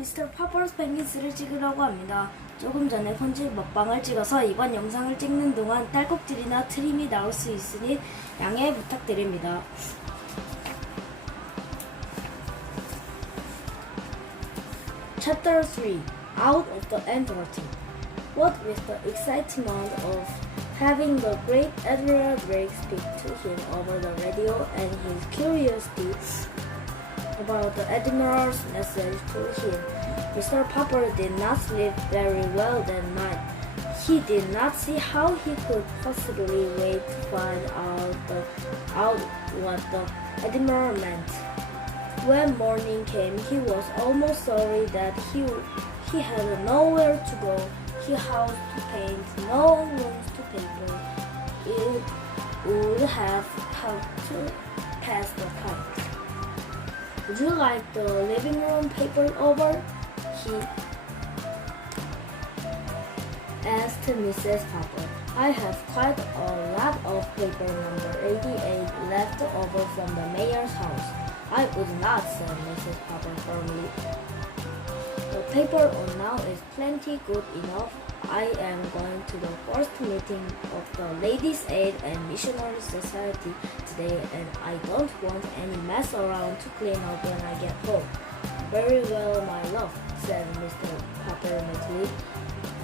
미스터 파퍼스 펭귄스를 찍으려고 합니다. 조금 전에 편집 먹방을 찍어서 이번 영상을 찍는 동안 딸꾹질이나 트림이 나올 수 있으니 양해 부탁드립니다. Chapter 3 Out of the Antarctic. What with the excitement of having the great Admiral Drake speak to him over the radio and his curiosity about the Admiral's message to him, Mr. Popper did not sleep very well that night. He did not see how he could possibly wait to find out what the Admiral meant. When morning came, he was almost sorry that he had nowhere to go. He housed to paint, no rooms to paper. It would have helped to pass the time. Would you like the living room papered over? He asked Mrs. Popper. I have quite a lot of paper number 88 left over from the mayor's house. I would not, said Mrs. Popper firmly. The paper on now is plenty good enough. I am going to the first meeting of the Ladies' Aid and Missionary Society today, and I don't want any mess around to clean up when I get home. Very well, my love, said Mr. Popper mentally,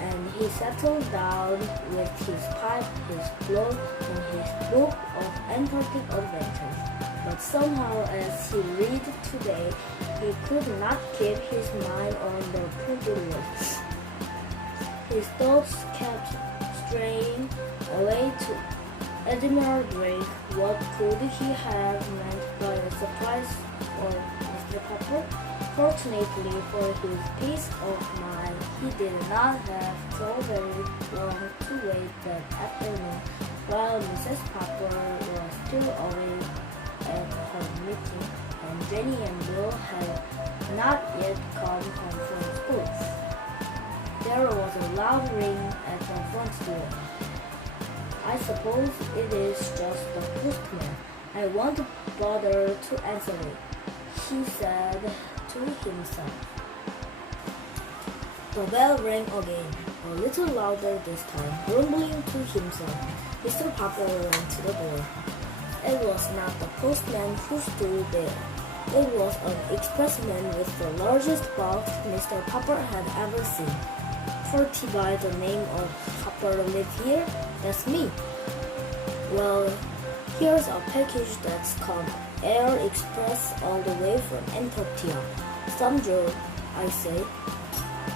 and he settled down with his pipe, his cloth, and his book of Antarctic adventures. But somehow, as he read today, he could not keep his mind on the printed words. His thoughts kept straying away to Admiral Drake. What could he have meant by a surprise for Mr. Popper? Fortunately for his peace of mind, he did not have so very long to wait that afternoon, while Mrs. Popper was still away at her meeting, and Jenny and Bill had not yet come home from school. There was a loud ring at the front door. I suppose it is just the postman. I won't bother to answer it, he said to himself. The bell rang again, a little louder this time, grumbling to himself. Mr. Popper ran to the door. It was not the postman who stood there. It was an expressman with the largest box Mr. Popper had ever seen. 40 by the name of Popper live here? That's me. Well, here's a package that's come Air Express all the way from Antarctica. Some joke, I say.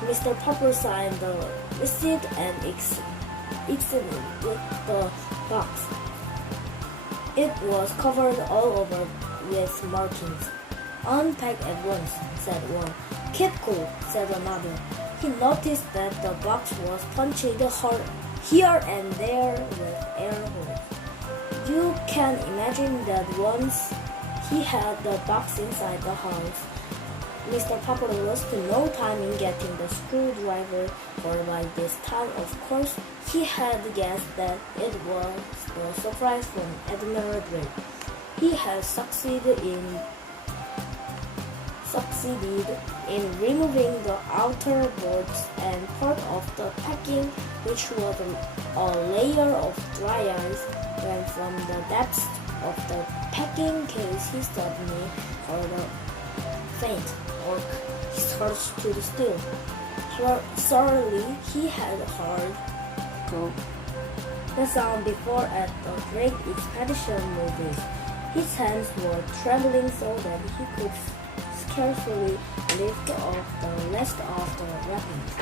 Mr. Popper signed the receipt and exited with the box. It was covered all over with markings. Unpack at once, said one. Keep cool, said another. He noticed that the box was punched here and there with air holes. You can imagine that once he had the box inside the house, Mr. Popper lost no time in getting the screwdriver, for by this time, of course, he had guessed that it was the surprise from Admiral Drake. He had succeeded in removing the outer boards and part of the packing, which was a layer of dry ice, when from the depths of the packing case he suddenly heard a faint surge to the still. Thoroughly he had heard the sound before at the Drake expedition movies. His hands were trembling so that he could carefully lift off the rest of the wrappings.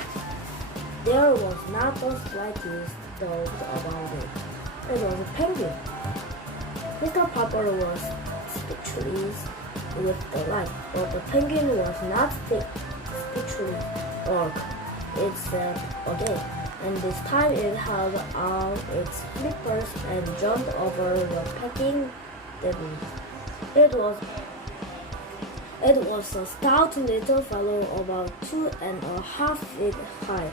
There was not the slightest doubt about it. It was a penguin. Mr. Popper was speechless with delight, but the penguin was not speechless. Orc, it said again, and this time it held out its flippers and jumped over the packing debris. It was a stout little fellow about 2.5 feet high.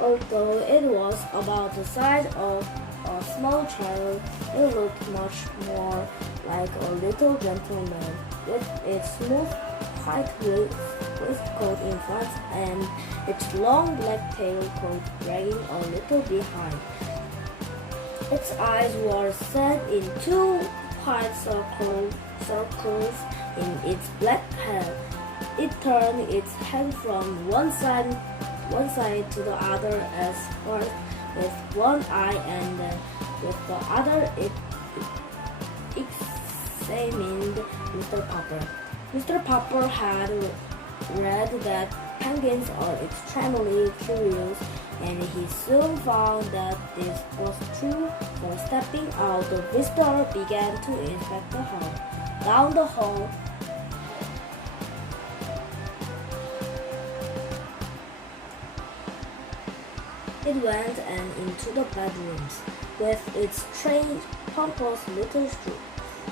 Although it was about the size of a small child, it looked much more like a little gentleman, with its smooth white waistcoat in front and its long black tail coat dragging a little behind. Its eyes were set in two white circles in its black head. It turned its head from one side to the other as first with one eye and then with the other it examined Mr. Popper. Mr. Popper had read that penguins are extremely curious, and he soon found that this was true, so stepping out, the visitor began to inspect the hall. Down the hall, it went and into the bedrooms, with its strange, pompous little stool.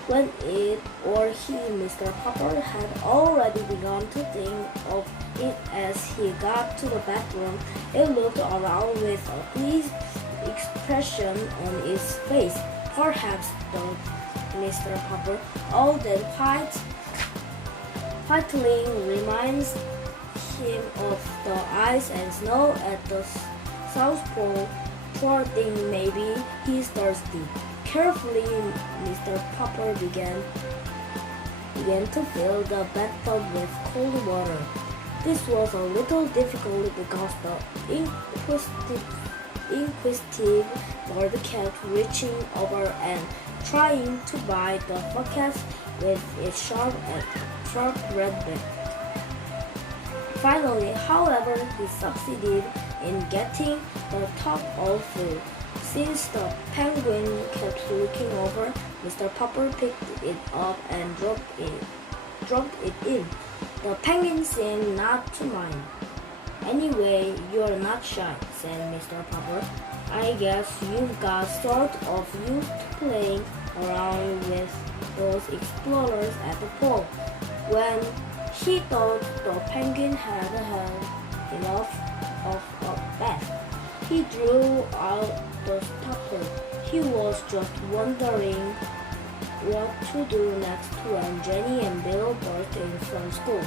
When it or he, Mr. Popper, had already begun to think of it as he got to the bedroom, it looked around with a pleased expression on its face. Perhaps, thought Mr. Popper, all that whitening reminds him of the ice and snow at the South Pole. Poor thing, maybe he's thirsty. Carefully, Mr. Popper began to fill the bathtub with cold water. This was a little difficult because the inquisitive bird kept reaching over and trying to bite the bucket with its sharp red beak. Finally, however, he succeeded in getting the top all full. Since the penguin kept looking over, Mr. Popper picked it up and dropped it in. The penguin seemed not to mind. Anyway, you're not shy, said Mr. Popper. I guess you've got sort of used to playing around with those explorers at the pole. When he thought the penguin had enough of a bath, he drew out the stopper. He was just wondering what to do next when Jenny and Bill burst in from school.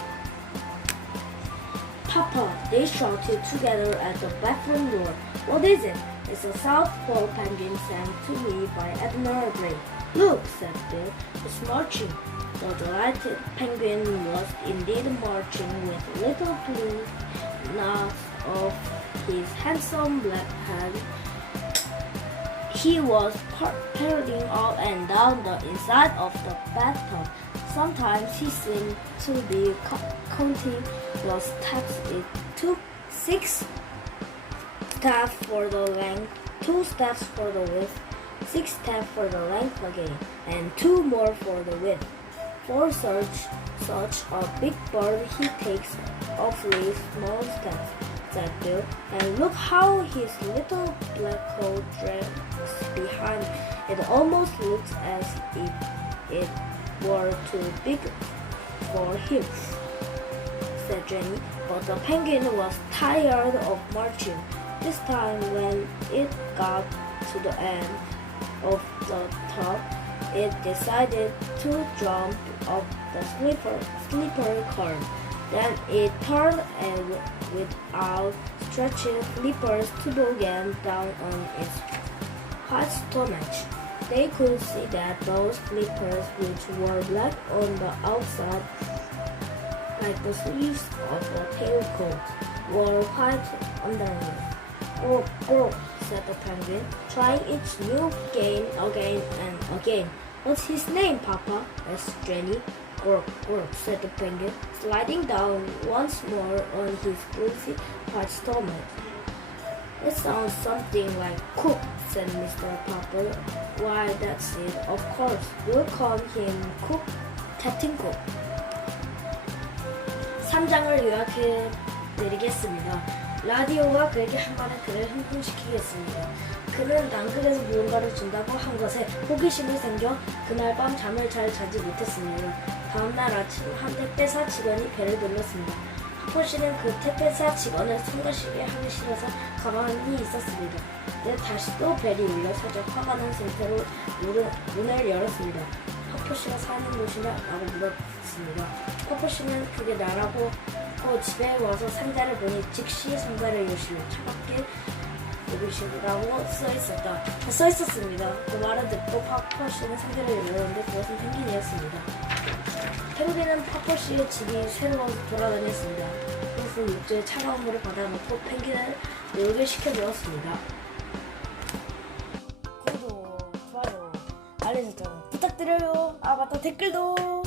Papa, they shouted together at the bathroom door. What is it? It's a South Pole penguin sent to me by Admiral Gray. Look, said Bill, it's marching. The delighted penguin was indeed marching with little blue knots of his handsome black head. He was parading up and down the inside of the bathtub. Sometimes he seemed to be counting the steps. It took 6 steps for the length, 2 steps for the width, 6 steps for the length again, and 2 more for the width. For such a big bird, he takes awfully small steps, said Bill, and look how his little black coat drags behind. It almost looks as if it were too big for him, said Jenny, but the penguin was tired of marching. This time when it got to the end of the tub, it decided to jump up the slippery curb. Then it turned and without stretching flippers toboggan down on its hot stomach. They could see that those flippers, which were black on the outside, like the sleeves of the tailcoat, were white underneath. Oh, oh, said the penguin, trying its new game again and again. What's his name, Papa? asked Jenny. Gork, gork, said the penguin, sliding down once more on his fluffy white stomach. It sounds something like Cook, said Mr. Popper. Why, that's it, of course. We'll call him Cook, Captain Cook. 3장을 요약해 드리겠습니다. 라디오가 그에게 한 말에 그를 흥분시키겠습니다. 그는 남극에서 무언가를 준다고 한 것에 호기심이 생겨 그날 밤 잠을 잘 자지 못했습니다. 다음날 아침 한 택배사 직원이 배를 돌렸습니다. 하포 씨는 그 택배사 직원을 성가시게 하기 싫어서 가만히 있었습니다. 근데 다시 또 벨이 울려 살짝 화가 난 상태로 문을 열었습니다. 하포 씨가 사는 곳이냐? 라고 물었습니다. 하포 씨는 그게 나라고 집에 와서 상자를 보니 즉시 상자를 열시고 차갑게 여기시라고 써있었습니다. 그 말을 듣고 파퍼씨는 상자를 열었는데 그것은 펭귄이었습니다. 펭귄은 파퍼씨의 집이 새로 돌아다녔습니다. 그래서 육지에 차가운 물을 받아놓고 펭귄을 놀게 시켜주었습니다. 구독, 좋아요, 알림 설정 부탁드려요. 아 맞다, 댓글도.